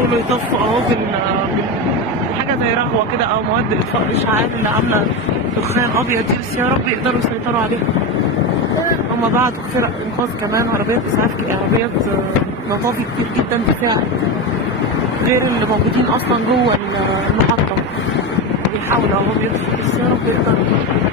بيحاولوا يطفوا اهو حاجه زي رغوه كده او مواد اطفاء اشعاع اللي عامله دخان ابيض دي، بس يا رب يقدروا يسيطروا عليها. هما بعتوا فرق انقاذ كمان، عربيات اسعاف، عربيات مطافي كتير جدا بالفعل، غير اللي موجودين اصلا جوه المحطه، بيحاولوا اهو بيطفوا، بس يا رب يقدروا.